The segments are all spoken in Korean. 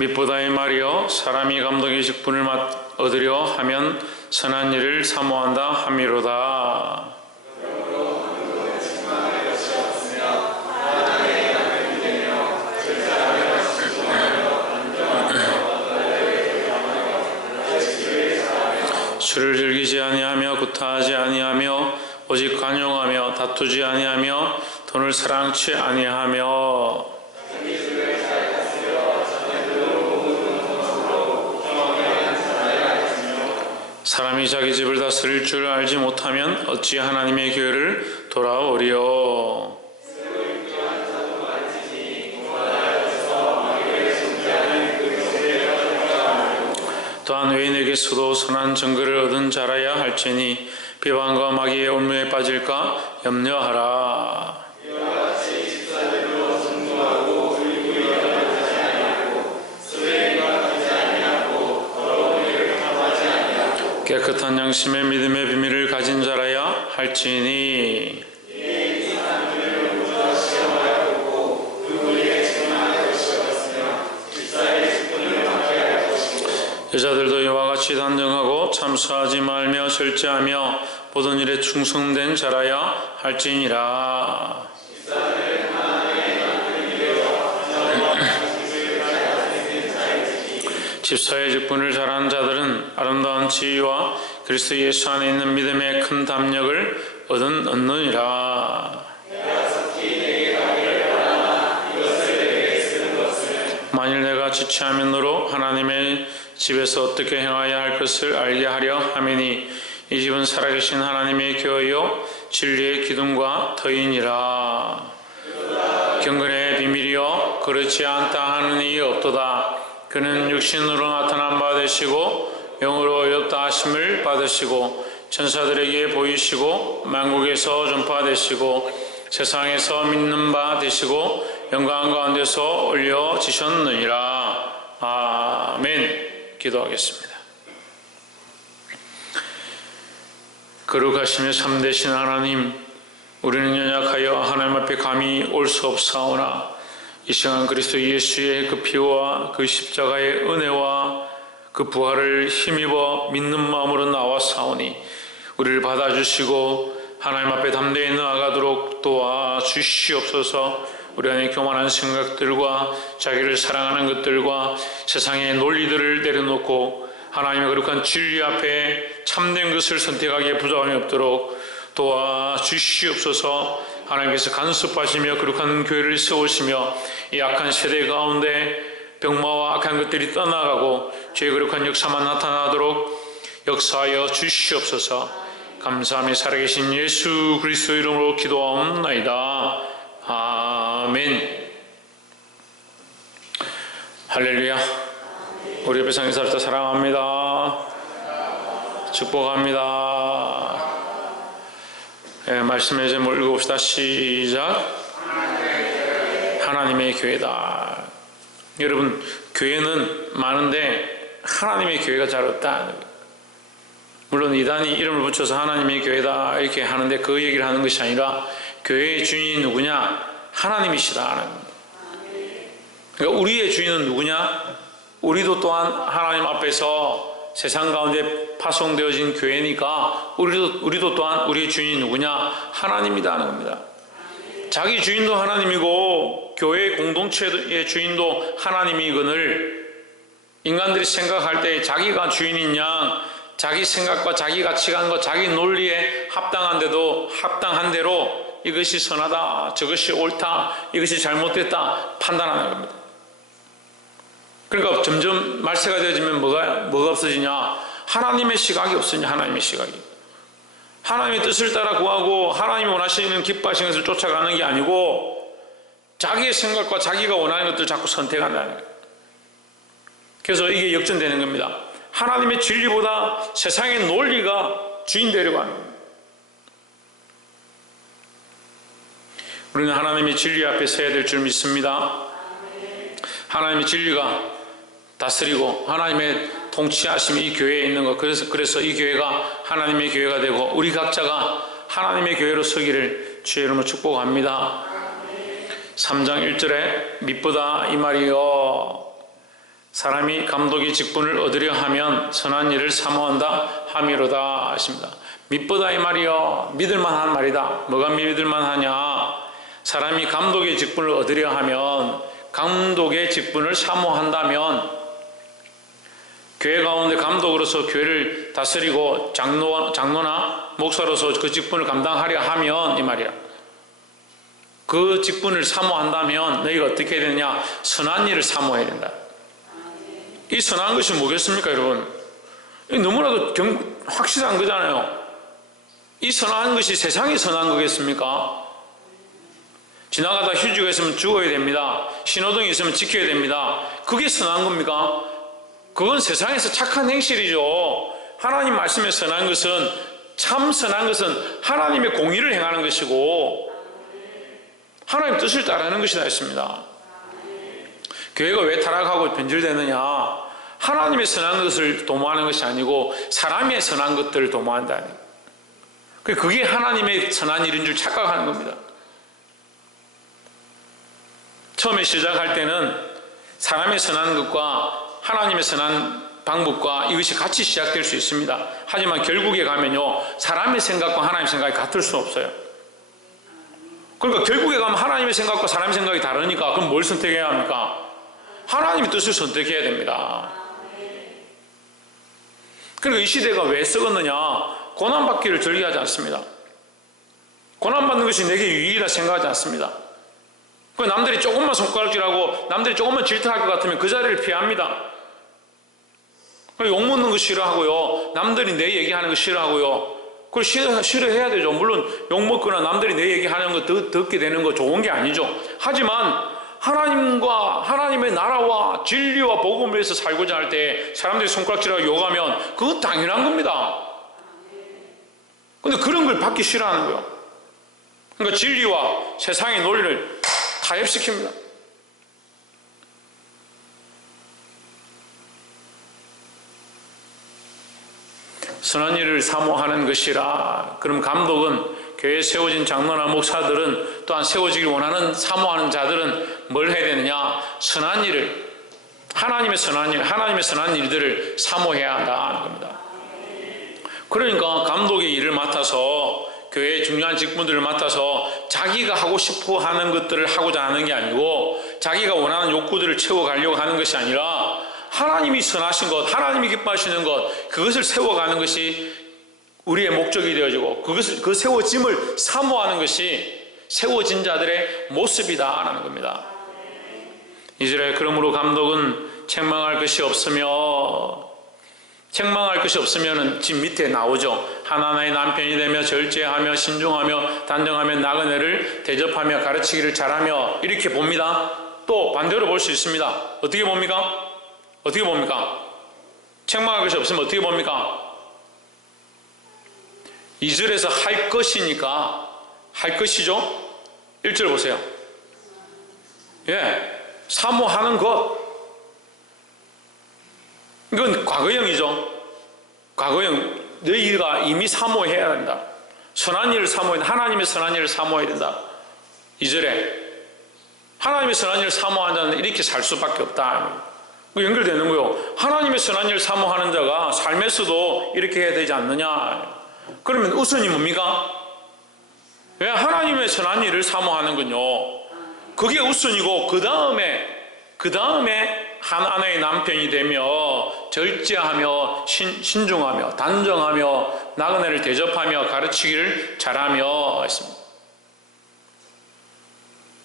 밑보다의 말이여 사람이 감독의 직분을 얻으려 하면 선한 일을 사모한다 함이로다. 술을 즐기지 아니하며 구타하지 아니하며 오직 관용하며 다투지 아니하며 돈을 사랑치 아니하며 사람이 자기 집을 다스릴 줄 알지 못하면 어찌 하나님의 교회를 돌아오리요. 또한 외인에게서도 선한 증거를 얻은 자라야 할지니 비방과 마귀의 올무에 빠질까 염려하라. 깨끗한 양심의 믿음의 비밀을 가진 자라야 할지니 여자들도 이와 같이 단정하고 참수하지 말며 절제하며 모든 일에 충성된 자라야 할지니라. 집사의 직분을 잘하는 자들은 아름다운 지위와 그리스도 예수 안에 있는 믿음의 큰 담력을 얻느니라. 만일 내가 지체하면 너로 하나님의 집에서 어떻게 행하여야 할 것을 알게 하려 함이니 이 집은 살아계신 하나님의 교회요 진리의 기둥과 터이니라. 경건의 비밀이요 그렇지 않다 하는 이가 없도다. 그는 육신으로 나타난 바 되시고 영으로 어렵다 하심을 받으시고 천사들에게 보이시고 만국에서 전파되시고 세상에서 믿는 바 되시고 영광 가운데서 올려지셨느니라. 아멘. 기도하겠습니다. 거룩하시며 참되신 하나님, 우리는 연약하여 하나님 앞에 감히 올 수 없사오나 이 시간 그리스도 예수의 그 피와 그 십자가의 은혜와 그 부활을 힘입어 믿는 마음으로 나왔사오니 우리를 받아주시고 하나님 앞에 담대히 나아가도록 도와주시옵소서. 우리 안에 교만한 생각들과 자기를 사랑하는 것들과 세상의 논리들을 내려놓고 하나님의 거룩한 진리 앞에 참된 것을 선택하기에 부족함이 없도록 도와주시옵소서. 하나님께서 간섭하시며 거룩한 교회를 세우시며 이 악한 세대 가운데 병마와 악한 것들이 떠나가고 죄의 거룩한 역사만 나타나도록 역사하여 주시옵소서. 감사하며 살아계신 예수 그리스도 이름으로 기도하옵나이다. 아멘. 할렐루야. 우리 옆에 상인사를 사랑합니다. 축복합니다. 말씀의 제목을 읽어봅시다. 시작. 하나님의 교회다. 여러분, 교회는 많은데 하나님의 교회가 잘 없다. 물론 이단이 이름을 붙여서 하나님의 교회다 이렇게 하는데 그 얘기를 하는 것이 아니라 교회의 주인이 누구냐? 하나님이시다. 그러니까 우리의 주인은 누구냐? 우리도 또한 하나님 앞에서 세상 가운데 파송되어진 교회니까 우리도 또한 우리의 주인이 누구냐? 하나님이다 하는 겁니다. 자기 주인도 하나님이고 교회의 공동체의 주인도 하나님이거늘 인간들이 생각할 때 자기가 주인인 양 자기 생각과 자기 가치관과 자기 논리에 합당한 대로 이것이 선하다, 저것이 옳다, 이것이 잘못됐다 판단하는 겁니다. 그러니까 점점 말세가 되어지면 뭐가 없어지냐? 하나님의 시각이 없으냐? 하나님의 시각이. 하나님의 뜻을 따라 구하고 하나님이 원하시는 기뻐하시는 것을 쫓아가는 게 아니고 자기의 생각과 자기가 원하는 것들을 자꾸 선택한다는 거예요. 그래서 이게 역전되는 겁니다. 하나님의 진리보다 세상의 논리가 주인 되려고 하는 겁니다. 우리는 하나님의 진리 앞에 서야 될 줄 믿습니다. 하나님의 진리가 다스리고 하나님의 통치하심이 이 교회에 있는 것, 그래서 이 교회가 하나님의 교회가 되고 우리 각자가 하나님의 교회로 서기를 주의 이름으로 축복합니다. 3장 1절에 밑보다 이 말이요 사람이 감독의 직분을 얻으려 하면 선한 일을 사모한다 함이로다 하십니다. 믿보다 이 말이요, 믿을만한 말이다. 뭐가 믿을만하냐? 사람이 감독의 직분을 얻으려 하면, 감독의 직분을 사모한다면, 교회 가운데 감독으로서 교회를 다스리고 장로나 목사로서 그 직분을 감당하려 하면 이 말이야. 그 직분을 사모한다면 너희가 어떻게 해야 되느냐? 선한 일을 사모해야 된다. 이 선한 것이 뭐겠습니까, 여러분? 너무나도 확실한 거잖아요. 이 선한 것이 세상이 선한 거겠습니까? 지나가다 휴지가 있으면 주워야 됩니다. 신호등이 있으면 지켜야 됩니다. 그게 선한 겁니까? 그건 세상에서 착한 행실이죠. 하나님 말씀에 선한 것은, 참 선한 것은 하나님의 공의를 행하는 것이고 하나님 뜻을 따르는 것이다 했습니다. 교회가 왜 타락하고 변질되느냐? 하나님의 선한 것을 도모하는 것이 아니고 사람의 선한 것들을 도모한다. 그게 하나님의 선한 일인 줄 착각하는 겁니다. 처음에 시작할 때는 사람의 선한 것과 하나님의 선한 방법과 이것이 같이 시작될 수 있습니다. 하지만 결국에 가면요, 사람의 생각과 하나님의 생각이 같을 수 없어요. 그러니까 결국에 가면 하나님의 생각과 사람의 생각이 다르니까 그럼 뭘 선택해야 합니까? 하나님의 뜻을 선택해야 됩니다. 그러니까 이 시대가 왜 썩었느냐? 고난받기를 즐겨하지 않습니다. 고난받는 것이 내게 유익이라 생각하지 않습니다. 남들이 조금만 손가락질하고 남들이 조금만 질투할 것 같으면 그 자리를 피합니다. 욕먹는 거 싫어하고요, 남들이 내 얘기하는 거 싫어하고요. 그걸 싫어해야 되죠. 물론 욕먹거나 남들이 내 얘기하는 거 듣게 되는 거 좋은 게 아니죠. 하지만 하나님과 하나님의 나라와 진리와 복음을 위해서 살고자 할 때 사람들이 손가락질하고 욕하면 그건 당연한 겁니다. 근데 그런 걸 받기 싫어하는 거예요. 그러니까 진리와 세상의 논리를 타협시킵니다. 선한 일을 사모하는 것이라. 그럼 감독은, 교회에 세워진 장로나 목사들은, 또한 세워지길 원하는 사모하는 자들은 뭘 해야 되느냐? 선한 일을, 하나님의 선한 일, 하나님의 선한 일들을 사모해야 한다는 겁니다. 그러니까 감독의 일을 맡아서, 교회의 중요한 직분들을 맡아서 자기가 하고 싶어 하는 것들을 하고자 하는 게 아니고 자기가 원하는 욕구들을 채워가려고 하는 것이 아니라 하나님이 선하신 것, 하나님이 기뻐하시는 것, 그것을 세워가는 것이 우리의 목적이 되어지고 그 세워짐을 사모하는 것이 세워진 자들의 모습이다라는 겁니다. 이스라엘, 그러므로 감독은 책망할 것이 없으면 지금 밑에 나오죠. 하나님의 남편이 되며 절제하며 신중하며 단정하며 나그네를 대접하며 가르치기를 잘하며, 이렇게 봅니다. 또 반대로 볼 수 있습니다. 어떻게 봅니까? 책망할 것이 없으면 어떻게 봅니까? 2절에서 할 것이니까 할 것이죠. 1절 보세요. 사모하는 것, 이건 과거형이죠. 과거형. 너희가 이미 사모해야 된다. 선한 일을 사모해야 된다. 하나님의 선한 일을 사모해야 된다. 2절에 하나님의 선한 일을 사모하는 자는 이렇게 살 수밖에 없다. 연결되는 거요. 하나님의 선한 일을 사모하는 자가 삶에서도 이렇게 해야 되지 않느냐. 그러면 우선이 뭡니까? 왜 하나님의 선한 일을 사모하는군요. 그게 우선이고 그 다음에 한 아내의 남편이 되며 절제하며 신중하며 단정하며 나그네를 대접하며 가르치기를 잘하며 했습니다.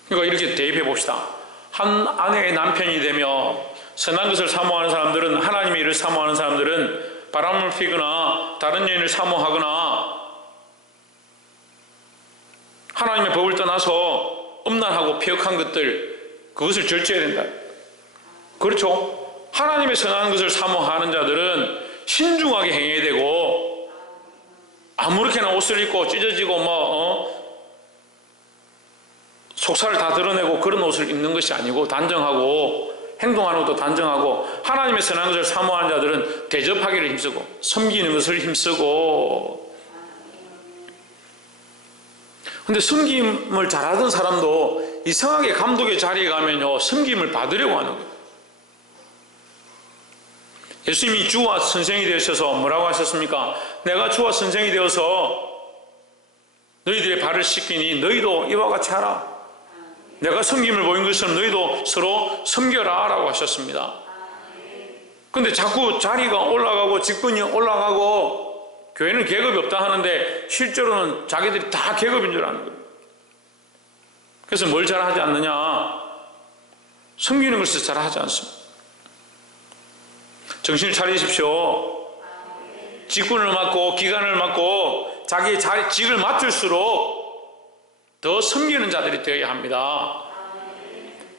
그러니까 이렇게 대입해 봅시다. 한 아내의 남편이 되며, 선한 것을 사모하는 사람들은, 하나님의 일을 사모하는 사람들은 바람을 피거나 다른 여인을 사모하거나 하나님의 법을 떠나서 음란하고 폐역한 것들, 그것을 절제해야 된다. 그렇죠? 하나님의 선한 것을 사모하는 자들은 신중하게 행해야 되고, 아무렇게나 옷을 입고 찢어지고 속살을 다 드러내고 그런 옷을 입는 것이 아니고 단정하고, 행동하는 것도 단정하고, 하나님의 선한 것을 사모하는 자들은 대접하기를 힘쓰고 섬기는 것을 힘쓰고. 근데 섬김을 잘하던 사람도 이상하게 감독의 자리에 가면요, 섬김을 받으려고 하는 거예요. 예수님이 주와 선생이 되셔서 뭐라고 하셨습니까? 내가 주와 선생이 되어서 너희들의 발을 씻기니 너희도 이와 같이 하라. 내가 섬김을 보인 것처럼 너희도 서로 섬겨라 라고 하셨습니다. 근데 자꾸 자리가 올라가고 직분이 올라가고 교회는 계급이 없다 하는데 실제로는 자기들이 다 계급인 줄 아는 거예요. 그래서 뭘 잘하지 않느냐? 섬기는 것을 잘하지 않습니다. 정신을 차리십시오. 직분을 맡고 기간을 맡고 자기의 직을 맡을수록 더 섬기는 자들이 되어야 합니다.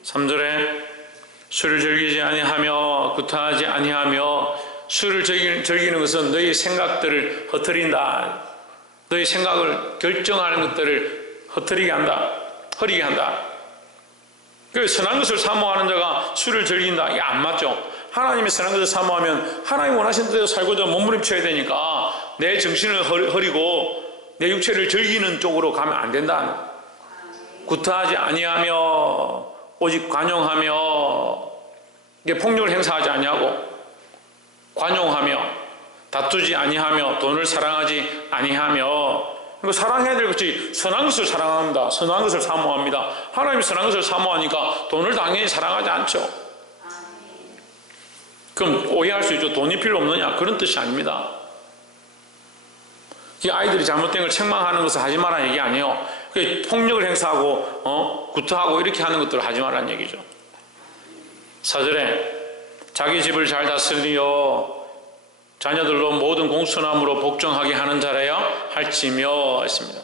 3절에 술을 즐기지 아니하며 구타하지 아니하며 술을 즐기는 것은 너희 생각들을 흩트린다. 너희 생각을 결정하는 것들을 흩트리게 한다. 흐리게 한다. 그래서 선한 것을 사모하는 자가 술을 즐긴다. 이게 안 맞죠. 하나님의 선한 것을 사모하면 하나님 원하시는 대로 살고자 몸부림쳐야 되니까 내 정신을 흐리고 내 육체를 즐기는 쪽으로 가면 안 된다. 구타하지 아니하며 오직 관용하며, 이게 폭력을 행사하지 아니하고 관용하며, 다투지 아니하며, 돈을 사랑하지 아니하며. 사랑해야 될 것이 선한 것을 사랑합니다. 선한 것을 사모합니다. 하나님이 선한 것을 사모하니까 돈을 당연히 사랑하지 않죠. 그럼 오해할 수 있죠. 돈이 필요 없느냐? 그런 뜻이 아닙니다. 이 아이들이 잘못된 걸 책망하는 것을 하지 말라는 얘기 아니에요. 폭력을 행사하고 구타하고 이렇게 하는 것들을 하지 말라는 얘기죠. 4절에 자기 집을 잘 다스리어 자녀들로 모든 공손함으로 복종하게 하는 자라야 할지며 했습니다.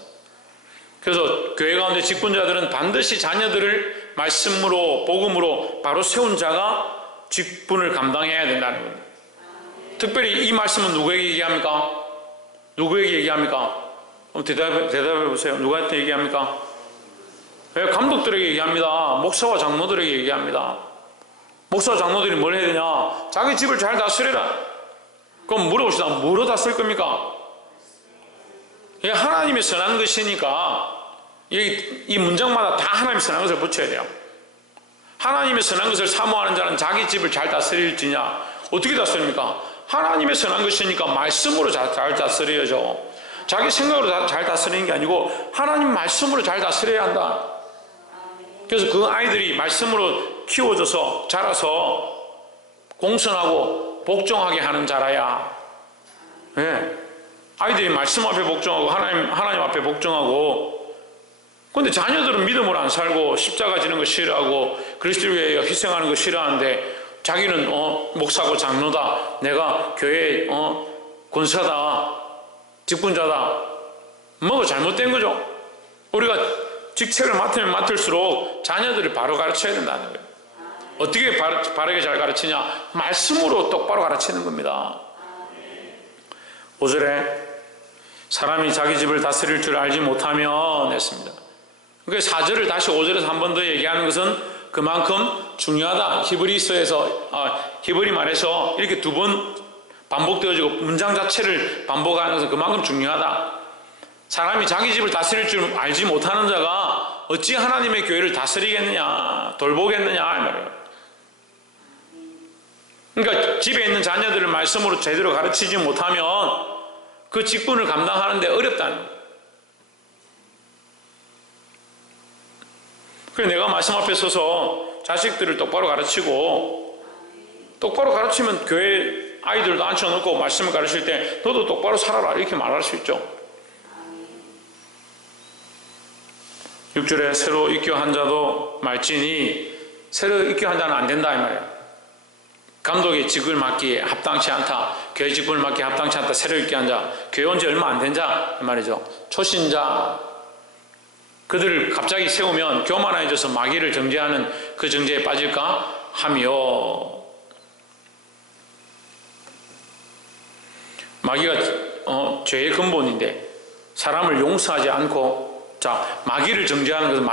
그래서 교회 가운데 직분자들은 반드시 자녀들을 말씀으로 복음으로 바로 세운 자가 직분을 감당해야 된다는 겁니다. 특별히 이 말씀은 누구에게 얘기합니까? 누구에게 얘기합니까? 대답해 보세요. 누구한테 얘기합니까? 왜? 감독들에게 얘기합니다. 목사와 장로들에게 얘기합니다. 목사와 장로들이 뭘 해야 되냐? 자기 집을 잘 다스려라. 그럼 물어봅시다. 뭐로 다스릴 겁니까? 이게 하나님의 선한 것이니까 이 문장마다 다 하나님의 선한 것을 붙여야 돼요. 하나님의 선한 것을 사모하는 자는 자기 집을 잘 다스릴지냐? 어떻게 다스립니까? 하나님의 선한 것이니까 말씀으로 잘 다스려야죠. 자기 생각으로 잘 다스리는 게 아니고 하나님 말씀으로 잘 다스려야 한다. 그래서 그 아이들이 말씀으로 키워져서 자라서 공손하고 복종하게 하는 자라야. 네. 아이들이 말씀 앞에 복종하고 하나님 앞에 복종하고. 그런데 자녀들은 믿음으로 안 살고 십자가 지는 거 싫어하고 그리스도를 위해 희생하는 거 싫어하는데 자기는 목사고 장로다. 내가 교회 권사다. 직분자다. 뭐가 잘못된 거죠. 우리가 직책을 맡으면 맡을수록 자녀들이 바로 가르쳐야 된다는 거예요. 어떻게 바르게 잘 가르치냐? 말씀으로 똑바로 가르치는 겁니다. 5절에 사람이 자기 집을 다스릴 줄 알지 못하면 했습니다. 그러니까 4절을 다시 5절에서 한 번 더 얘기하는 것은 그만큼 중요하다. 히브리 말에서 이렇게 두 번 반복되어지고 문장 자체를 반복하는 것은 그만큼 중요하다. 사람이 자기 집을 다스릴 줄 알지 못하는 자가 어찌 하나님의 교회를 다스리겠느냐, 돌보겠느냐 이 말이에요. 그러니까 집에 있는 자녀들을 말씀으로 제대로 가르치지 못하면 그 직분을 감당하는데 어렵다는 거예요. 그래서 내가 말씀 앞에 서서 자식들을 똑바로 가르치고, 똑바로 가르치면 교회 아이들도 앉혀놓고 말씀을 가르칠 때 너도 똑바로 살아라 이렇게 말할 수 있죠. 6절에 새로 입교한 자도 말지니, 새로 입교한 자는 안 된다 이 말이에요. 감독의 직을 맡기에 합당치 않다. 교회 직분을 맡기에 합당치 않다. 새로 입교한 자, 교회 온 지 얼마 안 된 자 이 말이죠. 초신자, 그들을 갑자기 세우면 교만해져서 마귀를 정죄하는 그 정죄에 빠질까 하며. 마귀가 죄의 근본인데 사람을 용서하지 않고, 자, 마귀를 정죄하는 것은,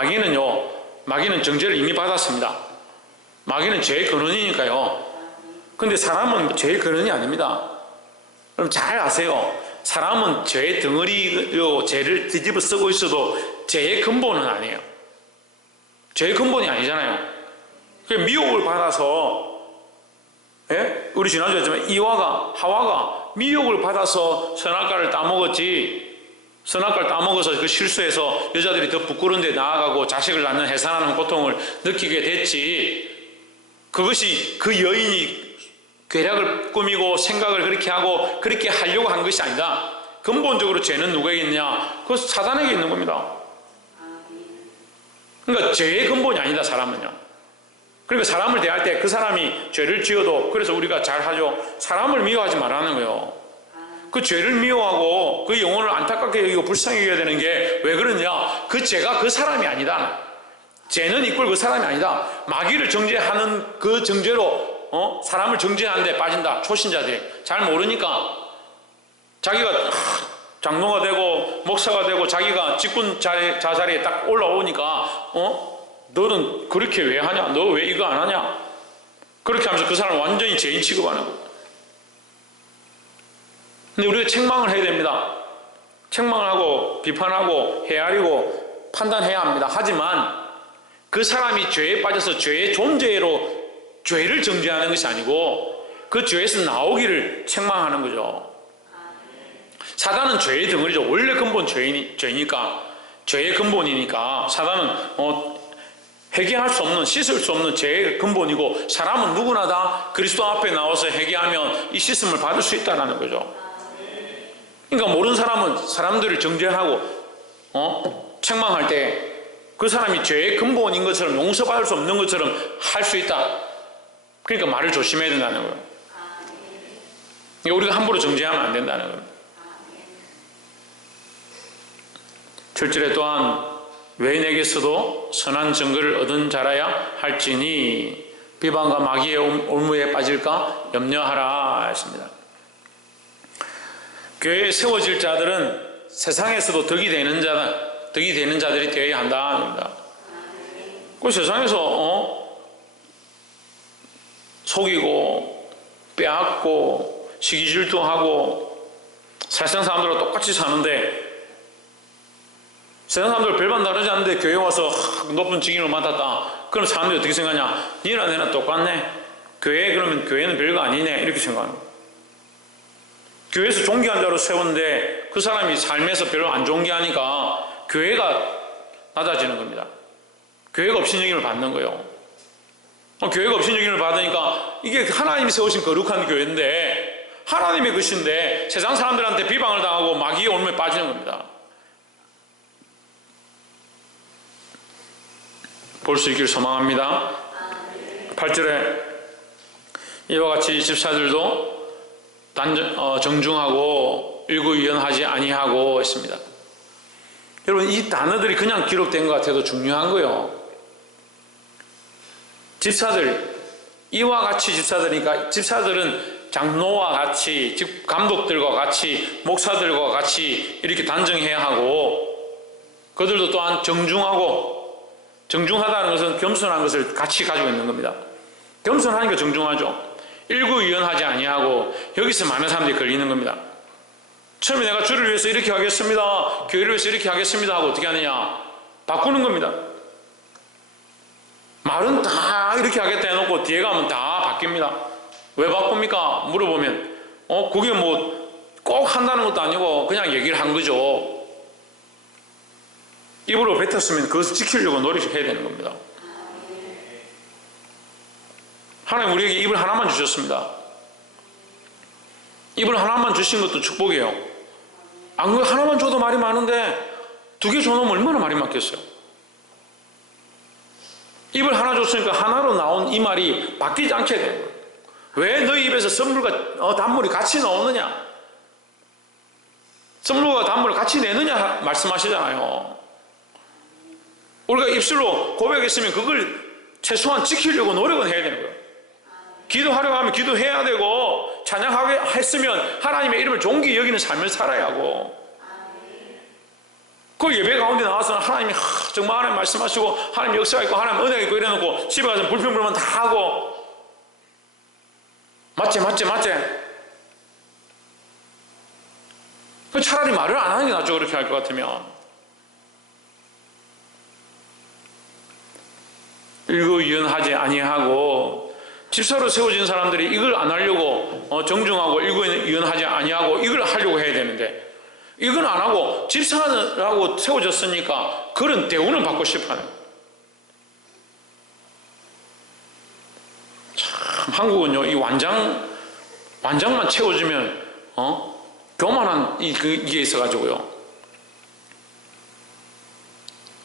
마귀는 정죄를 이미 받았습니다. 마귀는 죄의 근원이니까요. 근데 사람은 죄의 근원이 아닙니다. 그럼 잘 아세요. 사람은 죄의 덩어리로 죄를 뒤집어 쓰고 있어도 죄의 근본은 아니에요. 죄의 근본이 아니잖아요. 미혹을 받아서 우리 지난주에 했지만 하와가 미혹을 받아서 선악과를 따먹었지, 선악과를 따먹어서 그 실수해서 여자들이 더 부끄러운 데 나아가고 자식을 낳는 해산하는 고통을 느끼게 됐지, 그것이 그 여인이 괴략을 꾸미고 생각을 그렇게 하고 그렇게 하려고 한 것이 아니다. 근본적으로 죄는 누구에게 있냐? 그것은 사단에게 있는 겁니다. 그러니까 죄의 근본이 아니다, 사람은요. 그러니까 사람을 대할 때 그 사람이 죄를 지어도, 그래서 우리가 잘 하죠. 사람을 미워하지 말라는 거예요. 그 죄를 미워하고 그 영혼을 안타깝게 여기고 불쌍히 여겨야 되는 게 왜 그러냐? 그 죄가 그 사람이 아니다. 죄는 이꼴 그 사람이 아니다. 마귀를 정죄하는 그 정죄로 사람을 정죄하는 데 빠진다. 초신자들이 잘 모르니까 자기가 장로가 되고 목사가 되고 자기가 직분 자자리에 딱 올라오니까 너는 그렇게 왜 하냐? 너 왜 이거 안 하냐? 그렇게 하면서 그 사람을 완전히 죄인 취급하는 거예요. 근데 우리가 책망을 해야 됩니다. 책망을 하고 비판하고 헤아리고 판단해야 합니다. 하지만 그 사람이 죄에 빠져서 죄의 존재로 죄를 정죄하는 것이 아니고 그 죄에서 나오기를 책망하는 거죠. 사단은 죄의 덩어리죠. 원래 근본 죄니까, 죄의 근본이니까 사단은 회개할 수 없는, 씻을 수 없는 죄의 근본이고, 사람은 누구나 다 그리스도 앞에 나와서 회개하면 이 씻음을 받을 수 있다는 거죠. 그러니까 모르는 사람은 사람들을 정죄하고 책망할 때 그 사람이 죄의 근본인 것처럼, 용서받을 수 없는 것처럼 할 수 있다. 그러니까 말을 조심해야 된다는 거예요. 그러니까 우리가 함부로 정죄하면 안 된다는 거예요. 7절에 또한 외인에게서도 선한 증거를 얻은 자라야 할지니 비방과 마귀의 올무에 빠질까 염려하라 했습니다. 교회에 세워질 자들은 세상에서도 덕이 되는 자들이 되어야 한다. 그 세상에서 속이고 빼앗고 시기질투하고 세상 사람들과 똑같이 사는데, 세상 사람들 별반 다르지 않은데 교회 와서 높은 직임을 맡았다. 그럼 사람들이 어떻게 생각하냐? 니나 내나 똑같네. 그러면 교회는 별거 아니네. 이렇게 생각하는 거예요. 교회에서 존귀한 자로 세우는데 그 사람이 삶에서 별로 안 좋은 게 하니까 교회가 낮아지는 겁니다. 교회가 업신여김을 받는 거예요. 교회가 업신여김을 받으니까 이게 하나님이 세우신 거룩한 교회인데, 하나님의 것인데 세상 사람들한테 비방을 당하고 마귀의 올무에 빠지는 겁니다. 볼 수 있기를 소망합니다. 8절에 이와 같이 집사들도 정중하고 일구이연하지 아니하고 했습니다. 여러분, 이 단어들이 그냥 기록된 것 같아도 중요한 거예요. 집사들, 이와 같이 집사들이니까, 집사들은 장로와 같이, 즉 감독들과 같이, 목사들과 같이 이렇게 단정해야 하고, 그들도 또한 정중하다는 것은 겸손한 것을 같이 가지고 있는 겁니다. 겸손하니까 정중하죠. 일구이연하지 아니하고, 여기서 많은 사람들이 걸리는 겁니다. 처음에 내가 주를 위해서 이렇게 하겠습니다, 교회를 위해서 이렇게 하겠습니다 하고 어떻게 하느냐? 바꾸는 겁니다. 말은 다 이렇게 하겠다 해놓고 뒤에 가면 다 바뀝니다. 왜 바꿉니까? 물어보면 그게 뭐 꼭 한다는 것도 아니고 그냥 얘기를 한 거죠. 입으로 뱉었으면 그것을 지키려고 노력해야 되는 겁니다. 하나님 우리에게 입을 하나만 주셨습니다. 입을 하나만 주신 것도 축복이에요. 안 그래, 하나만 줘도 말이 많은데 2개 줘놓으면 얼마나 말이 많겠어요. 입을 하나 줬으니까 하나로 나온 이 말이 바뀌지 않게 되는 거예요. 왜 너희 입에서 썰물과 단물이 같이 나오느냐? 썰물과 단물을 같이 내느냐 말씀하시잖아요. 우리가 입술로 고백했으면 그걸 최소한 지키려고 노력은 해야 되는 거예요. 기도하려고 하면 기도해야 되고, 찬양하게 했으면 하나님의 이름을 존귀히 여기는 삶을 살아야 하고, 그 예배 가운데 나와서는 하나님이 정말 하나님 말씀하시고 하나님 역사가 있고 하나님 은혜가 있고 이래놓고 집에 가서 불평불만 다 하고, 맞지 차라리 말을 안 하는 게 낫죠. 그렇게 할 것 같으면. 일구이연하지 아니하고 집사로 세워진 사람들이 이걸 안 하려고 정중하고 일구이연하지 아니하고 이걸 하려고 해야 되는데, 이건 안 하고 집사라고 세워졌으니까 그런 대우는 받고 싶어요. 참 한국은요, 이 완장만 채워주면 교만한 이게 있어가지고요,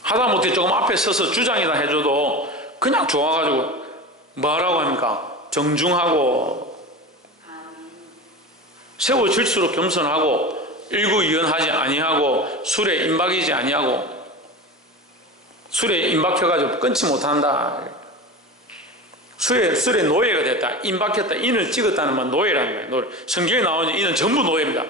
하다못해 조금 앞에 서서 주장이나 해줘도 그냥 좋아가지고 뭐라고 합니까? 정중하고 세워질수록 겸손하고 일구이연하지 아니하고 술에 임박이지 아니하고, 술에 임박혀가지고 끊지 못한다. 술에 노예가 됐다. 임박했다. 인을 찍었다는 말 노예라는 거예요. 노예. 성경에 나오는 인은 전부 노예입니다.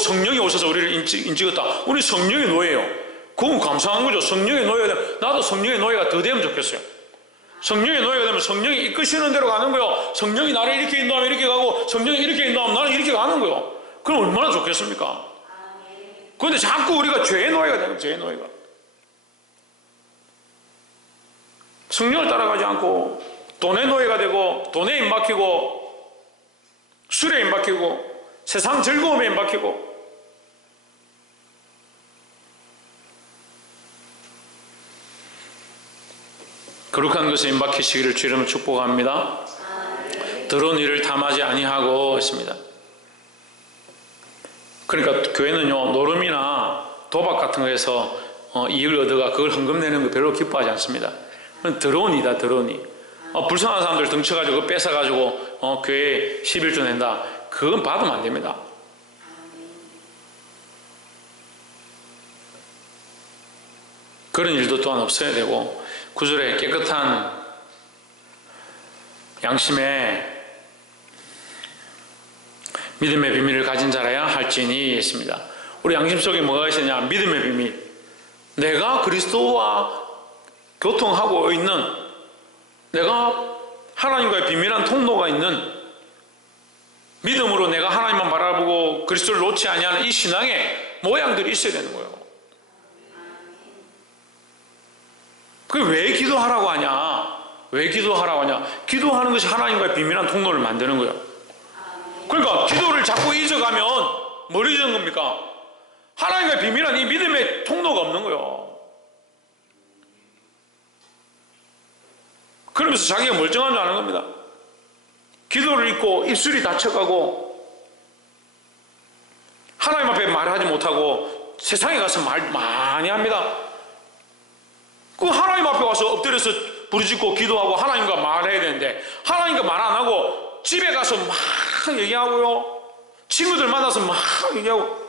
성령이 오셔서 우리를 인찍었다. 우리 성령의 노예예요. 그건 감사한 거죠. 성령의 노예가 되면 나도 성령의 노예가 더 되면 좋겠어요. 성령의 노예가 되면 성령이 이끄시는 대로 가는 거예요. 성령이 나를 이렇게 인도하면 이렇게 가고, 성령이 이렇게 인도하면 나는 이렇게 가는 거예요. 그럼 얼마나 좋겠습니까? 그런데 자꾸 우리가 죄의 노예가 되는, 죄의 노예가. 성령을 따라가지 않고 돈의 노예가 되고, 돈에 임박히고, 술에 임박히고, 세상 즐거움에 임박히고. 거룩한 것에 임박히시기를 주 이름으로 축복합니다. 더러운 일을 탐하지 아니하고 있습니다. 그러니까 교회는요, 노름이나 도박 같은 거에서 이익을 얻어가 그걸 헌금내는 거 별로 기뻐하지 않습니다. 더러운 이다, 더러운 이. 불쌍한 사람들 덩쳐가지고 그거 뺏어가지고 교회에 11조 낸다. 그건 받으면 안 됩니다. 그런 일도 또한 없어야 되고, 구절에 깨끗한 양심에 믿음의 비밀을 가진 자라야 할지니 했습니다. 우리 양심 속에 뭐가 있느냐? 믿음의 비밀. 내가 그리스도와 교통하고 있는, 내가 하나님과의 비밀한 통로가 있는, 믿음으로 내가 하나님만 바라보고 그리스도를 놓지 아니하는 이 신앙의 모양들이 있어야 되는 거예요. 그게 왜 기도하라고 하냐? 왜 기도하라고 하냐? 기도하는 것이 하나님과의 비밀한 통로를 만드는 거예요. 그러니까 기도를 자꾸 잊어가면 뭘 잊은 겁니까? 하나님과의 비밀한 이 믿음의 통로가 없는 거예요. 그러면서 자기가 멀쩡한 줄 아는 겁니다. 기도를 잊고 입술이 다쳐가고 하나님 앞에 말하지 못하고 세상에 가서 말 많이 합니다. 그 하나님 앞에 와서 엎드려서 부르짖고 기도하고 하나님과 말해야 되는데, 하나님과 말 안 하고 집에 가서 막 얘기하고요, 친구들 만나서 막 얘기하고.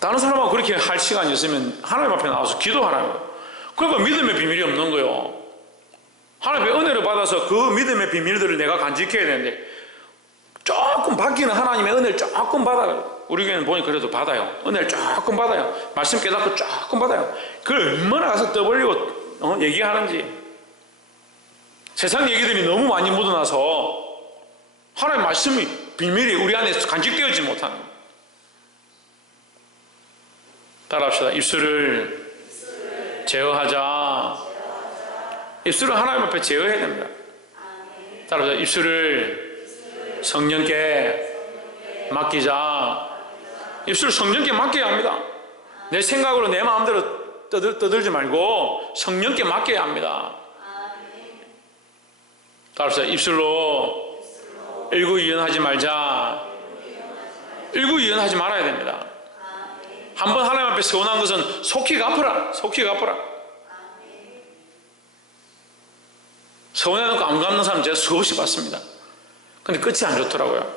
다른 사람하고 그렇게 할 시간이 있으면 하나님 앞에 나와서 기도하라는 거예요. 그러니까 믿음의 비밀이 없는 거예요. 하나님의 은혜를 받아서 그 믿음의 비밀들을 내가 간직해야 되는데, 조금 바뀌는 하나님의 은혜를 조금 받아요. 우리 교회는 보니 그래도 받아요. 은혜를 조금 받아요. 말씀 깨닫고 조금 받아요. 그걸 얼마나 가서 떠벌리고 얘기하는지. 세상 얘기들이 너무 많이 묻어나서 하나님의 말씀이, 비밀이 우리 안에 간직되어지지 못하는 거예요. 따라합시다. 입술을 제어하자. 입술을 하나님 앞에 제어해야 됩니다. 따라합시다. 입술을 성령께 맡기자. 입술을 성령께 맡겨야 합니다. 내 생각으로 내 마음대로 떠들지 말고 성령께 맡겨야 합니다. 따라합시다. 입술로 일구이연하지 말자. 일구이연하지 말아야 됩니다. 한번 하나님 앞에 서운한 것은 속히 갚으라. 속히 갚으라. 서운해놓고 안 갚는 사람 제가 수없이 봤습니다. 근데 끝이 안 좋더라고요.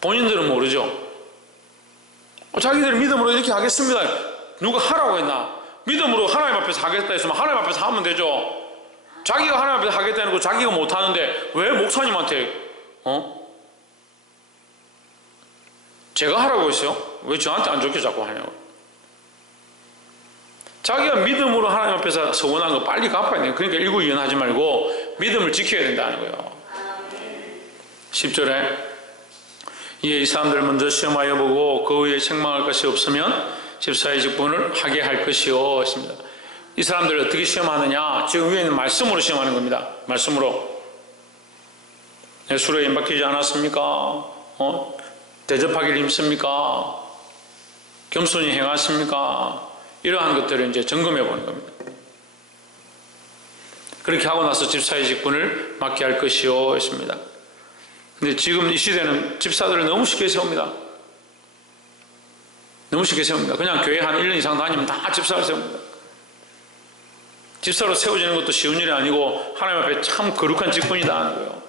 본인들은 모르죠. 자기들 믿음으로 이렇게 하겠습니다. 누가 하라고 했나? 믿음으로 하나님 앞에서 하겠다 했으면 하나님 앞에서 하면 되죠. 자기가 하나님 앞에서 하겠다는 거 자기가 못하는데 왜 목사님한테 제가 하라고 했어요? 왜 저한테 안 좋게 자꾸 하냐고. 자기가 믿음으로 하나님 앞에서 서운한 거 빨리 갚아야 돼요. 그러니까 일구이연하지 말고 믿음을 지켜야 된다는 거예요. 10절에 이에 이 사람들 먼저 시험하여 보고 그 후에 책망할 것이 없으면 집사의 직분을 하게 할 것이요 했습니다. 이 사람들을 어떻게 시험하느냐? 지금 위에 있는 말씀으로 시험하는 겁니다. 말씀으로. 술에 임박히지 않았습니까? 대접하기를 힘씁니까? 겸손히 행하십니까? 이러한 것들을 이제 점검해 보는 겁니다. 그렇게 하고 나서 집사의 직분을 맡게 할 것이요 했습니다. 근데 지금 이 시대는 집사들을 너무 쉽게 세웁니다. 너무 쉽게 세웁니다. 그냥 교회 한 1년 이상 다니면 다 집사를 세웁니다. 집사로 세워지는 것도 쉬운 일이 아니고 하나님 앞에 참 거룩한 직분이다 하는 거예요.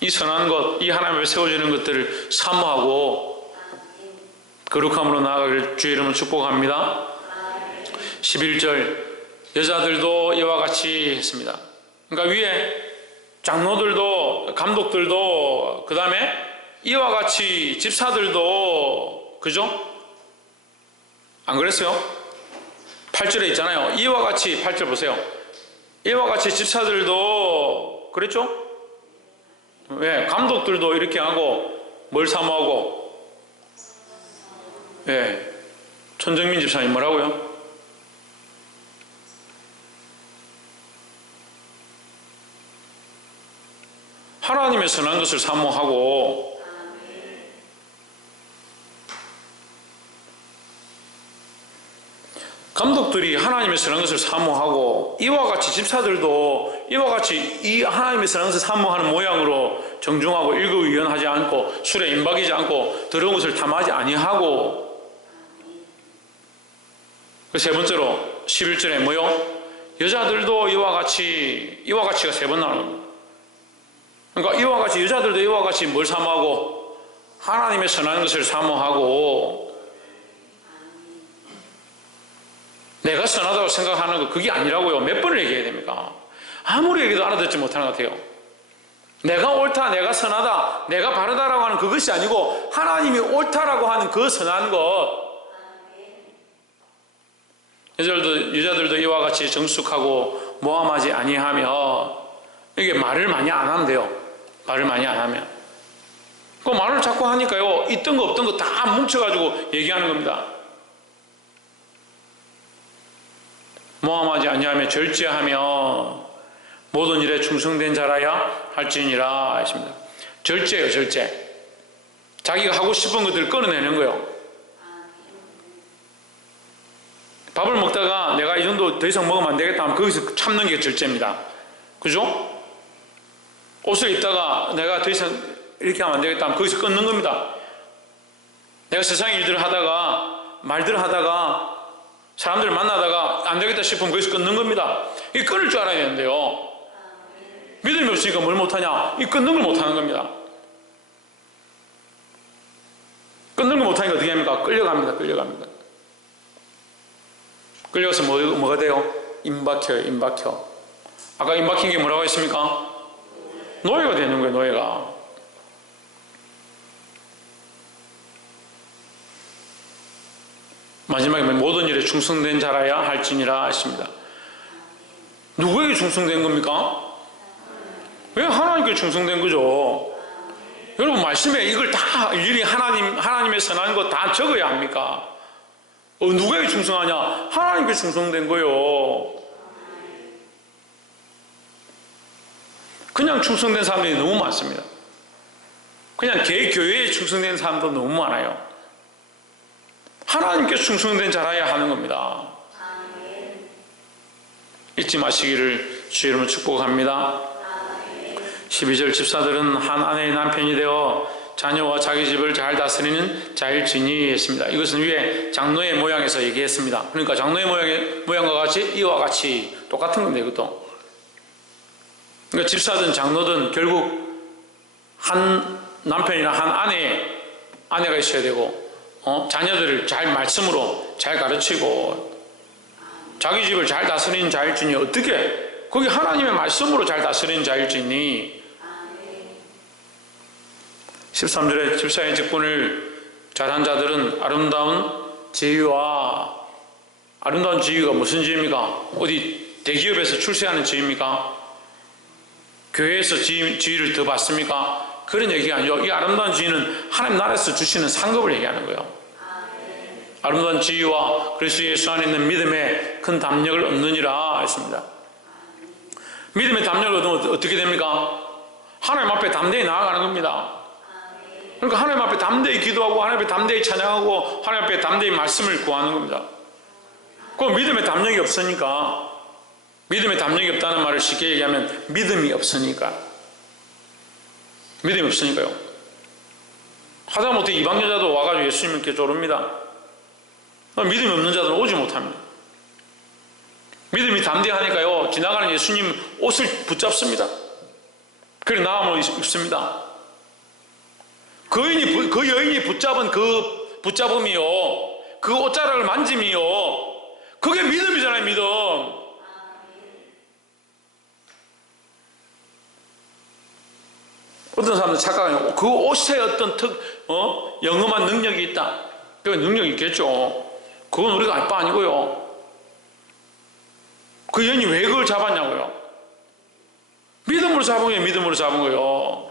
이 선한 것, 이 하나님 앞에 세워지는 것들을 사모하고 거룩함으로 나아가길 주의 이름으로 축복합니다. 11절 여자들도 이와 같이 했습니다. 그러니까 위에 장로들도 감독들도 그 다음에 이와 같이 집사들도 그죠? 안 그랬어요? 8절에 있잖아요. 이와 같이 8절 보세요. 이와 같이 집사들도 그랬죠? 왜? 감독들도 이렇게 하고 뭘 사모하고 예. 천정민 집사님 뭐라고요? 하나님의 선한 것을 사모하고 감독들이 하나님의 선한 것을 사모하고 이와 같이 집사들도 이와 같이 이 하나님의 선한 것을 사모하는 모양으로 정중하고 일거위원하지 않고 술에 임박이지 않고 더러운 것을 탐하지 아니하고 그 세 번째로 11절에 뭐요? 여자들도 이와 같이가 세 번 나옵니다. 그러니까 이와 같이 여자들도 이와 같이 뭘 사모하고 하나님의 선한 것을 사모하고 내가 선하다고 생각하는 거 그게 아니라고요. 몇 번을 얘기해야 됩니까? 아무리 얘기해도 알아듣지 못하는 것 같아요. 내가 옳다, 내가 선하다, 내가 바르다라고 하는 그것이 아니고 하나님이 옳다라고 하는 그 선한 것. 여자들도 이와 같이 정숙하고 모함하지 아니하며 이게 말을 많이 안 하면 돼요. 말을 많이 안 하면. 그 말을 자꾸 하니까요. 있던 거 없던 거 다 뭉쳐가지고 얘기하는 겁니다. 모함하지 아니하며 절제하며 모든 일에 충성된 자라야 할지니라 하십니다. 절제예요, 절제. 자기가 하고 싶은 것들을 끊어내는 거예요. 밥을 먹다가 내가 이 정도 더 이상 먹으면 안 되겠다 하면 거기서 참는 게 절제입니다. 그죠? 옷을 입다가 내가 더 이상 이렇게 하면 안 되겠다 하면 거기서 끊는 겁니다. 내가 세상의 일들을 하다가 말들을 하다가 사람들을 만나다가 안 되겠다 싶으면 거기서 끊는 겁니다. 이게 끊을 줄 알아야 되는데요. 믿음이 없으니까 뭘 못하냐? 이 끊는 걸 못하는 겁니다. 끊는 걸 못하니까 어떻게 합니까? 끌려갑니다. 끌려가서 뭐가 돼요? 임박혀요, 임박혀. 아까 임박힌 게 뭐라고 했습니까? 노예가 되는 거예요, 노예가. 마지막에 모든 일에 충성된 자라야 할지니라 하십니다. 누구에게 충성된 겁니까? 왜 하나님께 충성된 거죠? 여러분 말씀에 이걸 다 일일이 하나님의 선한 거 다 적어야 합니까? 누구에게 충성하냐? 하나님께 충성된 거요. 그냥 충성된 사람들이 너무 많습니다. 그냥 교회에 충성된 사람도 너무 많아요. 하나님께 충성된 자라야 하는 겁니다. 잊지 마시기를 주의 이름으로 축복합니다. 12절 집사들은 한 아내의 남편이 되어 자녀와 자기 집을 잘 다스리는 자일지니 했습니다. 이것은 위에 장로의 모양에서 얘기했습니다. 그러니까 장로의 모양과 같이 이와 같이 똑같은 건데 이것도. 그러니까 집사든 장로든 결국 한 남편이나 한 아내가 있어야 되고 자녀들을 잘 말씀으로 잘 가르치고 자기 집을 잘 다스리는 자일지니 어떻게 거기 하나님의 말씀으로 잘 다스리는 자일지니 13절에 집사의 직분을 잘한 자들은 아름다운 지위가 무슨 지위입니까? 어디 대기업에서 출세하는 지위입니까? 교회에서 지위를 더 받습니까? 그런 얘기가 아니죠. 이 아름다운 지위는 하나님 나라에서 주시는 상급을 얘기하는 거예요. 아름다운 지위와 그리스도 예수 안에 있는 믿음의 큰 담력을 얻느니라 했습니다. 믿음의 담력을 얻으면 어떻게 됩니까? 하나님 앞에 담대히 나아가는 겁니다. 그러니까 하나님 앞에 담대히 기도하고 하나님 앞에 담대히 찬양하고 하나님 앞에 담대히 말씀을 구하는 겁니다. 그 믿음의 담력이 없으니까, 믿음의 담력이 없다는 말을 쉽게 얘기하면 믿음이 없으니까, 믿음이 없으니까요. 하다못해 이방 여자도 와가지고 예수님께 조릅니다. 믿음이 없는 자들은 오지 못합니다. 믿음이 담대하니까요, 지나가는 예수님 옷을 붙잡습니다. 그래 나음을 입습니다. 그 여인이 붙잡은 그 붙잡음이요, 그 옷자락을 만짐이요, 그게 믿음이잖아요. 믿음. 어떤 사람들 착각해요. 그 옷에 어떤 영험한 능력이 있다. 그 능력이 있겠죠. 그건 우리가 알 바 아니고요. 그 여인이 왜 그걸 잡았냐고요. 믿음으로 잡은 거예요. 믿음으로 잡은 거예요.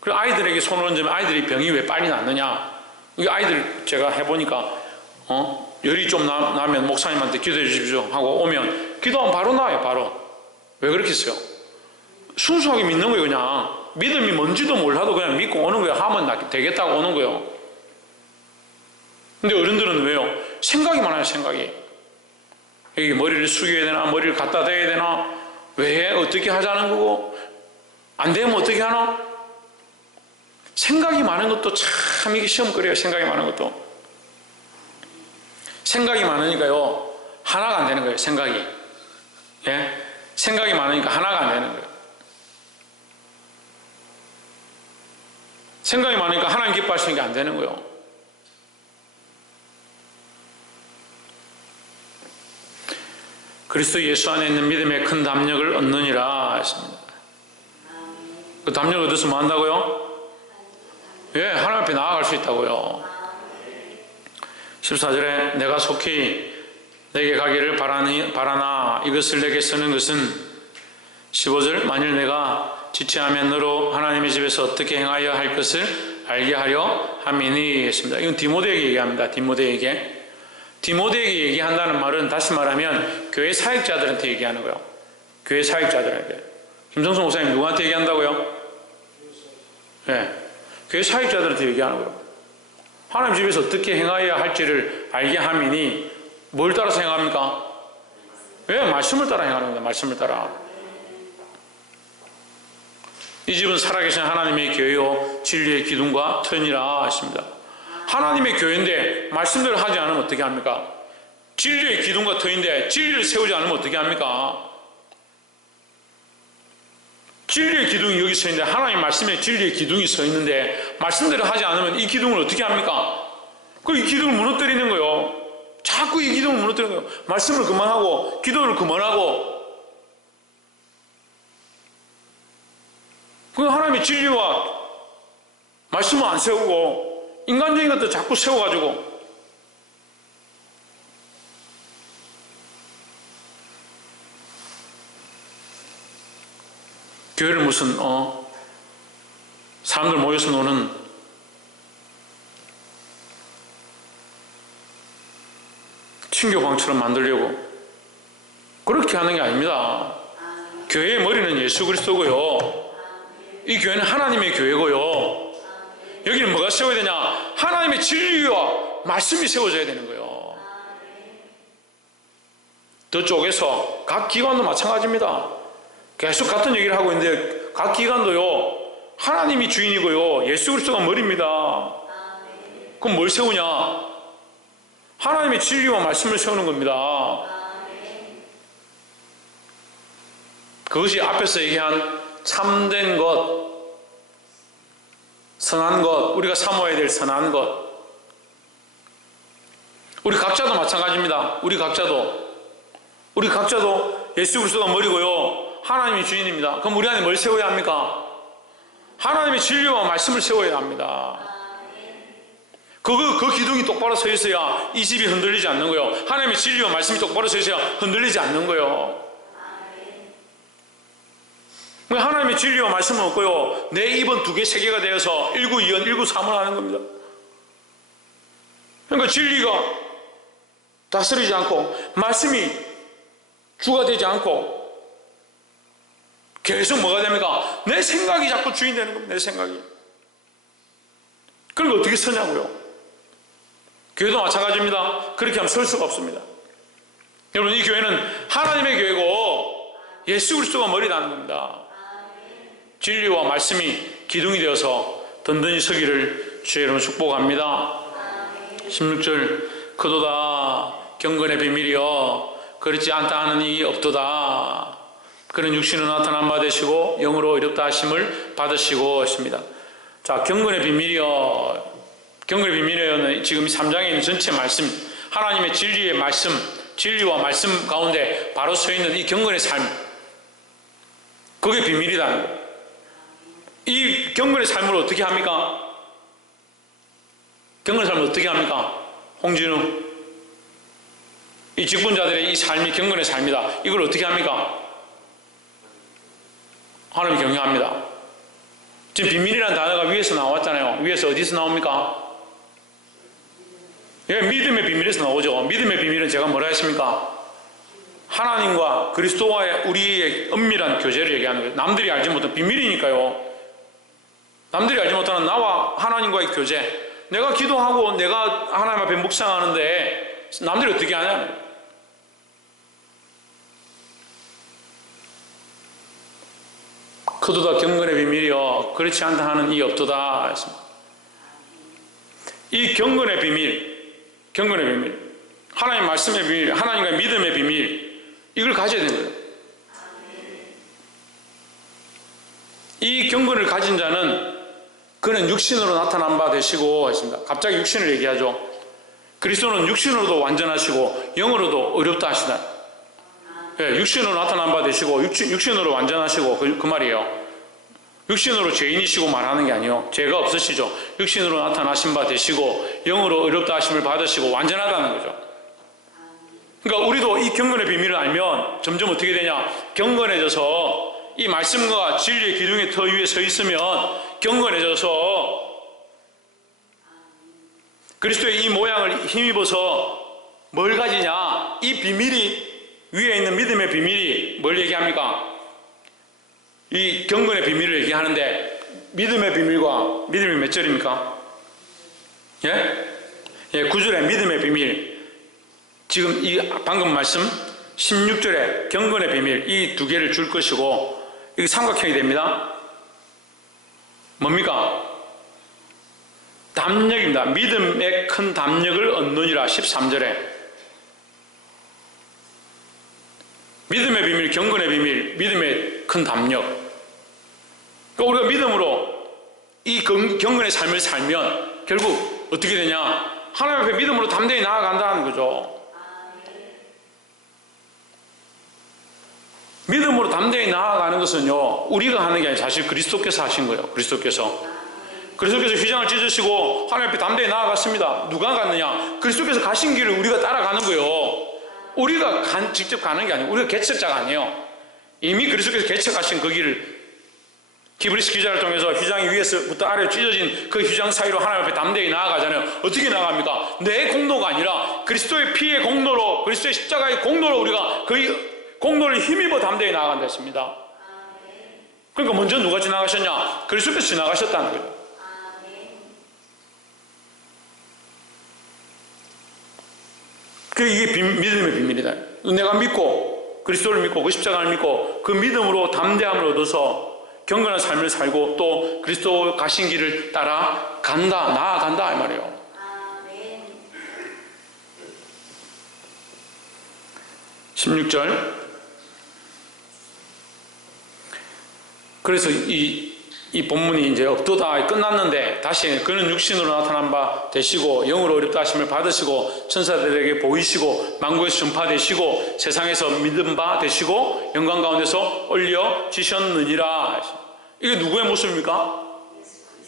그리고 아이들에게 손을 얹으면 아이들이 병이 왜 빨리 낫느냐. 이 아이들 제가 해보니까 열이 좀 나면 목사님한테 기도해 주십시오 하고 오면 기도하면 바로 나아요. 바로. 왜 그렇게 했어요? 순수하게 믿는 거예요. 그냥 믿음이 뭔지도 몰라도 그냥 믿고 오는 거예요. 하면 되겠다고 오는 거예요. 근데 어른들은 왜요? 생각이 많아요. 생각이. 여기 머리를 숙여야 되나, 머리를 갖다 대야 되나, 왜 어떻게 하자는 거고, 안 되면 어떻게 하나. 생각이 많은 것도 참 이게 시험거리예요. 생각이 많은 것도. 생각이 많으니까요, 하나가 안 되는 거예요. 생각이. 예? 생각이 많으니까 하나가 안 되는 거예요. 생각이 많으니까 하나님 기뻐하시는 게 안 되는 거예요. 그리스도 예수 안에 있는 믿음의 큰 담력을 얻느니라 했습니다. 그 담력을 얻어서 뭐 한다고요? 예, 하나님 앞에 나아갈 수 있다고요. 14절에 내가 속히 내게 가기를 바라나 이것을 내게 쓰는 것은 15절 만일 내가 지체하면 너로 하나님의 집에서 어떻게 행하여 할 것을 알게 하려 함이니 했습니다. 이건 디모데에게 얘기합니다. 디모데에게 얘기한다는 말은 다시 말하면 교회 사역자들한테 얘기하는 거예요. 교회 사역자들한테. 김성수 목사님 누구한테 얘기한다고요? 네, 교회 사역자들한테 얘기하는 거예요. 하나님 집에서 어떻게 행하여야 할지를 알게 함이니 뭘 따라서 행합니까? 왜? 말씀을 따라 행하는 겁니다. 말씀을 따라. 이 집은 살아계신 하나님의 교회요 진리의 기둥과 터이니라 하십니다. 하나님의 교회인데 말씀대로 하지 않으면 어떻게 합니까? 진리의 기둥과 터인데 진리를 세우지 않으면 어떻게 합니까? 진리의 기둥이 여기 서 있는데 하나님 말씀에 진리의 기둥이 서 있는데 말씀대로 하지 않으면 이 기둥을 어떻게 합니까? 이 기둥을 무너뜨리는 거예요. 자꾸 이 기둥을 무너뜨리는 거예요. 말씀을 그만하고 기도를 그만하고 하나님의 진리와 말씀을 안 세우고 인간적인 것도 자꾸 세워가지고 교회를 무슨 사람들 모여서 노는 친교방처럼 만들려고 그렇게 하는 게 아닙니다. 교회의 머리는 예수 그리스도고요. 이 교회는 하나님의 교회고요. 여기는 뭐가 세워야 되냐? 하나님의 진리와 말씀이 세워져야 되는 거예요. 저쪽에서 각 기관도 마찬가지입니다. 계속 같은 얘기를 하고 있는데 각 기관도요 하나님이 주인이고요 예수 그리스도가 머리입니다. 그럼 뭘 세우냐? 하나님의 진리와 말씀을 세우는 겁니다. 그것이 앞에서 얘기한 참된 것, 선한 것, 우리가 사모해야 될 선한 것. 우리 각자도 마찬가지입니다. 우리 각자도 예수 그리스도가 머리고요 하나님이 주인입니다. 그럼 우리 안에 뭘 세워야 합니까? 하나님의 진리와 말씀을 세워야 합니다. 그 기둥이 똑바로 서 있어야 이 집이 흔들리지 않는 거예요. 하나님의 진리와 말씀이 똑바로 서 있어야 흔들리지 않는 거예요. 하나님의 진리와 말씀은 없고요 내 입은 2개, 3개가 되어서 1구2원, 1구3을 하는 겁니다. 그러니까 진리가 다스리지 않고 말씀이 주가 되지 않고 계속 뭐가 됩니까? 내 생각이 자꾸 주인 되는 겁니다. 내 생각이. 그럼 어떻게 서냐고요? 교회도 마찬가지입니다. 그렇게 하면 설 수가 없습니다. 여러분, 이 교회는 하나님의 교회고 예수 그리스도가 머리라는 겁니다. 진리와 말씀이 기둥이 되어서 든든히 서기를 주의 이름으로 축복합니다. 16절, 그도다 경건의 비밀이여 그렇지 않다 하는 이 없도다. 그는 육신으로 나타난 바 되시고 영으로 어렵다 하심을 받으시고 했습니다. 자, 경건의 비밀이여, 경건의 비밀이여는 지금 3장에 있는 전체 말씀, 하나님의 진리의 말씀, 진리와 말씀 가운데 바로 서 있는 이 경건의 삶, 그게 비밀이라는 거예요. 이 경건의 삶을 어떻게 합니까? 경건의 삶을 어떻게 합니까? 홍진우, 이 직분자들의 이 삶이 경건의 삶이다. 이걸 어떻게 합니까? 하나님 경외합니다. 지금 비밀이라는 단어가 위에서 나왔잖아요. 위에서 어디서 나옵니까? 예, 믿음의 비밀에서 나오죠. 믿음의 비밀은 제가 뭐라 했습니까? 하나님과 그리스도와의 우리의 은밀한 교제를 얘기하는 거예요. 남들이 알지 못한 비밀이니까요. 남들이 알지 못하는 나와 하나님과의 교제. 내가 기도하고 내가 하나님 앞에 묵상하는데 남들이 어떻게 하냐? 그도다 경건의 비밀이여 그렇지 않다 하는 이 없도다 했습니다. 이 경건의 비밀, 경건의 비밀, 하나님 말씀의 비밀, 하나님과의 믿음의 비밀, 이걸 가져야 되는 거예요. 이 경건을 가진 자는 그는 육신으로 나타난 바 되시고 했습니다. 갑자기 육신을 얘기하죠. 그리스도는 육신으로도 완전하시고 영으로도 어렵다 하시다. 예, 육신으로 나타난 바 되시고 육신으로 완전하시고 그 말이에요. 육신으로 죄인이시고 말하는 게 아니에요. 죄가 없으시죠. 육신으로 나타나신 바 되시고 영으로 어렵다 하심을 받으시고 완전하다는 거죠. 그러니까 우리도 이 경건의 비밀을 알면 점점 어떻게 되냐? 경건해져서 이 말씀과 진리의 기둥의 터 위에 서 있으면 경건해져서 그리스도의 이 모양을 힘입어서 뭘 가지냐? 이 비밀이, 위에 있는 믿음의 비밀이 뭘 얘기합니까? 이 경건의 비밀을 얘기하는데 믿음의 비밀과 믿음이 몇 절입니까? 예? 예, 9절에 믿음의 비밀, 지금 이 방금 말씀 16절에 경건의 비밀, 이 두 개를 줄 것이고 이게 삼각형이 됩니다. 뭡니까? 담력입니다. 믿음의 큰 담력을 얻느니라. 13절에 믿음의 비밀, 경건의 비밀, 믿음의 큰 담력. 그러니까 우리가 믿음으로 이 경건의 삶을 살면 결국 어떻게 되냐? 하나님 앞에 믿음으로 담대히 나아간다는 거죠. 믿음으로 담대히 나아가는 것은요, 우리가 하는 게 아니라 사실 그리스도께서 하신 거예요. 그리스도께서 휘장을 찢으시고 하나님 앞에 담대히 나아갔습니다. 누가 갔느냐? 그리스도께서 가신 길을 우리가 따라가는 거예요. 우리가 직접 가는 게 아니에요. 우리가 개척자가 아니에요. 이미 그리스도께서 개척하신 그 길을, 히브리서 기자를 통해서 휘장이 위에서부터 아래로 찢어진 그 휘장 사이로 하나님 앞에 담대히 나아가잖아요. 어떻게 나아갑니까? 내 공로가 아니라 그리스도의 피의 공로로, 그리스도의 십자가의 공로로 우리가 그 공로를 힘입어 담대히 나아간다 했습니다. 그러니까 먼저 누가 지나가셨냐? 그리스도께서 지나가셨다는 거예요. 이게 믿음의 비밀이다. 내가 믿고 그리스도를 믿고 그 십자가를 믿고 그 믿음으로 담대함을 얻어서 경건한 삶을 살고 또 그리스도 가신 길을 따라 간다, 나아간다 이 말이에요. 16절. 그래서 이 본문이 이제 없도다 끝났는데 다시 그는 육신으로 나타난 바 되시고 영으로 어렵다 하심을 받으시고 천사들에게 보이시고 만국에서 전파되시고 세상에서 믿음 바 되시고 영광 가운데서 올려지셨느니라. 이게 누구의 모습입니까?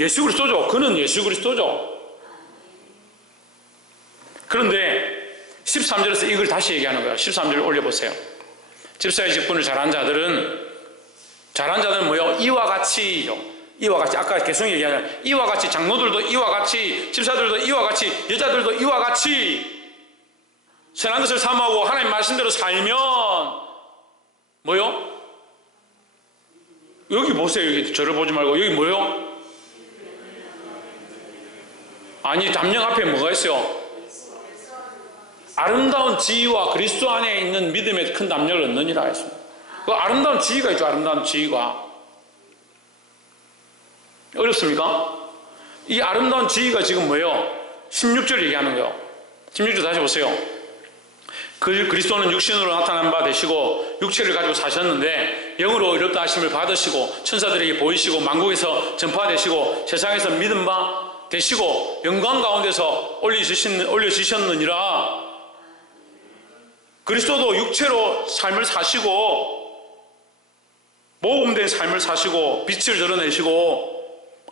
예수 그리스도죠. 그는 예수 그리스도죠. 그런데 13절에서 이걸 다시 얘기하는 거예요. 13절 올려보세요. 집사의 직분을 잘한 자들은 뭐요? 이와 같이요. 이와 같이, 아까 계속 얘기하잖아요. 이와 같이 장로들도 이와 같이, 집사들도 이와 같이, 여자들도 이와 같이 선한 것을 삼하고 하나님 말씀대로 살면 뭐요? 여기 보세요. 여기 저를 보지 말고 여기 뭐요? 아니, 담령 앞에 뭐가 있어요? 아름다운 지위와 그리스도 안에 있는 믿음의 큰 담력을 얻느니라 했습니다. 그 아름다운 지위가 있죠. 아름다운 지위가. 어렵습니까? 이 아름다운 지위가 지금 뭐예요? 16절 얘기하는 거예요. 16절 다시 보세요. 그리스도는 육신으로 나타난 바 되시고 육체를 가지고 사셨는데 영으로 의롭다 하심을 받으시고 천사들에게 보이시고 만국에서 전파되시고 세상에서 믿음 바 되시고 영광 가운데서 올려지셨느니라. 그리스도도 육체로 삶을 사시고 모범된 삶을 사시고 빛을 드러내시고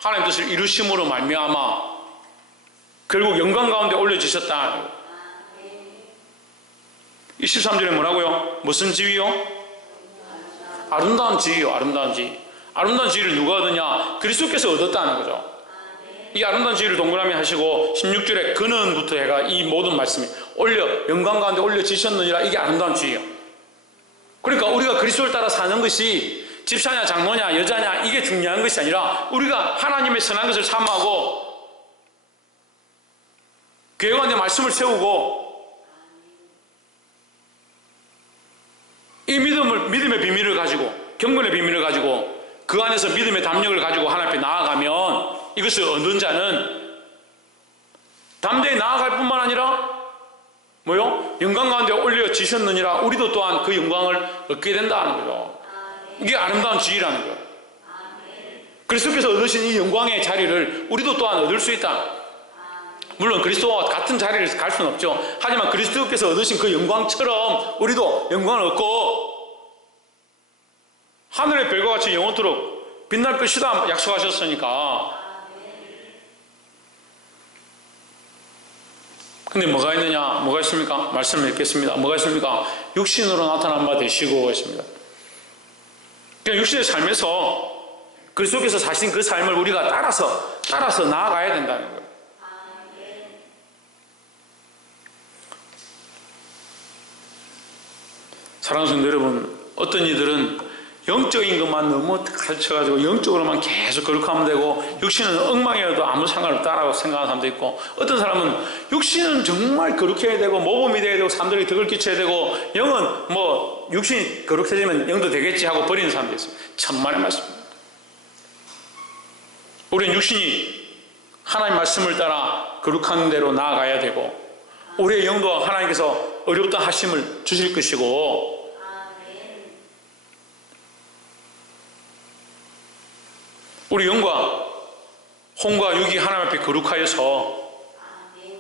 하나님 뜻을 이루심으로 말미암아 결국 영광 가운데 올려지셨다. 23절에 뭐라고요? 무슨 지위요? 아름다운 지위요. 아름다운 지위. 아름다운 지위를 누가 얻느냐? 그리스도께서 얻었다는 거죠. 이 아름다운 지위를 동그라미 하시고 16절에 그는부터 해가 이 모든 말씀이 영광 가운데 올려지셨느니라. 이게 아름다운 지위예요. 그러니까 우리가 그리스도를 따라 사는 것이 집사냐 장로냐 여자냐 이게 중요한 것이 아니라 우리가 하나님의 선한 것을 삼하고 교회 가운데 말씀을 세우고 이 믿음의 비밀을 가지고 경건의 비밀을 가지고 그 안에서 믿음의 담력을 가지고 하나님 앞에 나아가면 이것을 얻는 자는 담대히 나아갈 뿐만 아니라 뭐요? 영광 가운데 올려지셨느니라. 우리도 또한 그 영광을 얻게 된다는 거죠. 이게 아름다운 지위라는 거예요. 그리스도께서 얻으신 이 영광의 자리를 우리도 또한 얻을 수 있다. 물론 그리스도와 같은 자리를 갈 수는 없죠. 하지만 그리스도께서 얻으신 그 영광처럼 우리도 영광을 얻고 하늘의 별과 같이 영원토록 빛날 것이다 약속하셨으니까. 근데 뭐가 있느냐? 뭐가 있습니까? 말씀을 읽겠습니다. 뭐가 있습니까? 육신으로 나타난 바 되시고 있습니다. 그러니까 육신의 삶에서 그리스도께서 사신 그 삶을 우리가 따라서 나아가야 된다는 거예요. 사랑하는 성도 여러분, 어떤 이들은 영적인 것만 너무 가르쳐가지고 영적으로만 계속 거룩하면 되고 육신은 엉망이어도 아무 상관없다라고 생각하는 사람도 있고, 어떤 사람은 육신은 정말 거룩해야 되고 모범이 돼야 되고 사람들에게 덕을 끼쳐야 되고 영은 뭐 육신이 거룩해지면 영도 되겠지 하고 버리는 사람도 있어요. 천만의 말씀입니다. 우리는 육신이 하나님 말씀을 따라 거룩한 대로 나아가야 되고 우리의 영도 하나님께서 어렵다 하심을 주실 것이고 우리 영과 혼과 육이 하나님 앞에 거룩하여서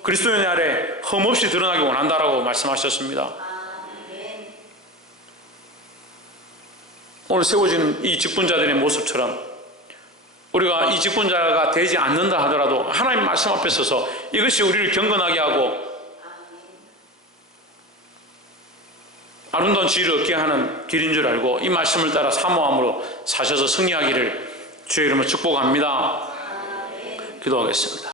그리스도의 아래 흠없이 드러나기 원한다라고 말씀하셨습니다. 오늘 세워진 이 직분자들의 모습처럼 우리가 이 직분자가 되지 않는다 하더라도 하나님 말씀 앞에 서서 이것이 우리를 경건하게 하고 아름다운 지위를 얻게 하는 길인 줄 알고 이 말씀을 따라 사모함으로 사셔서 승리하기를 주의 이름으로 축복합니다. 기도하겠습니다.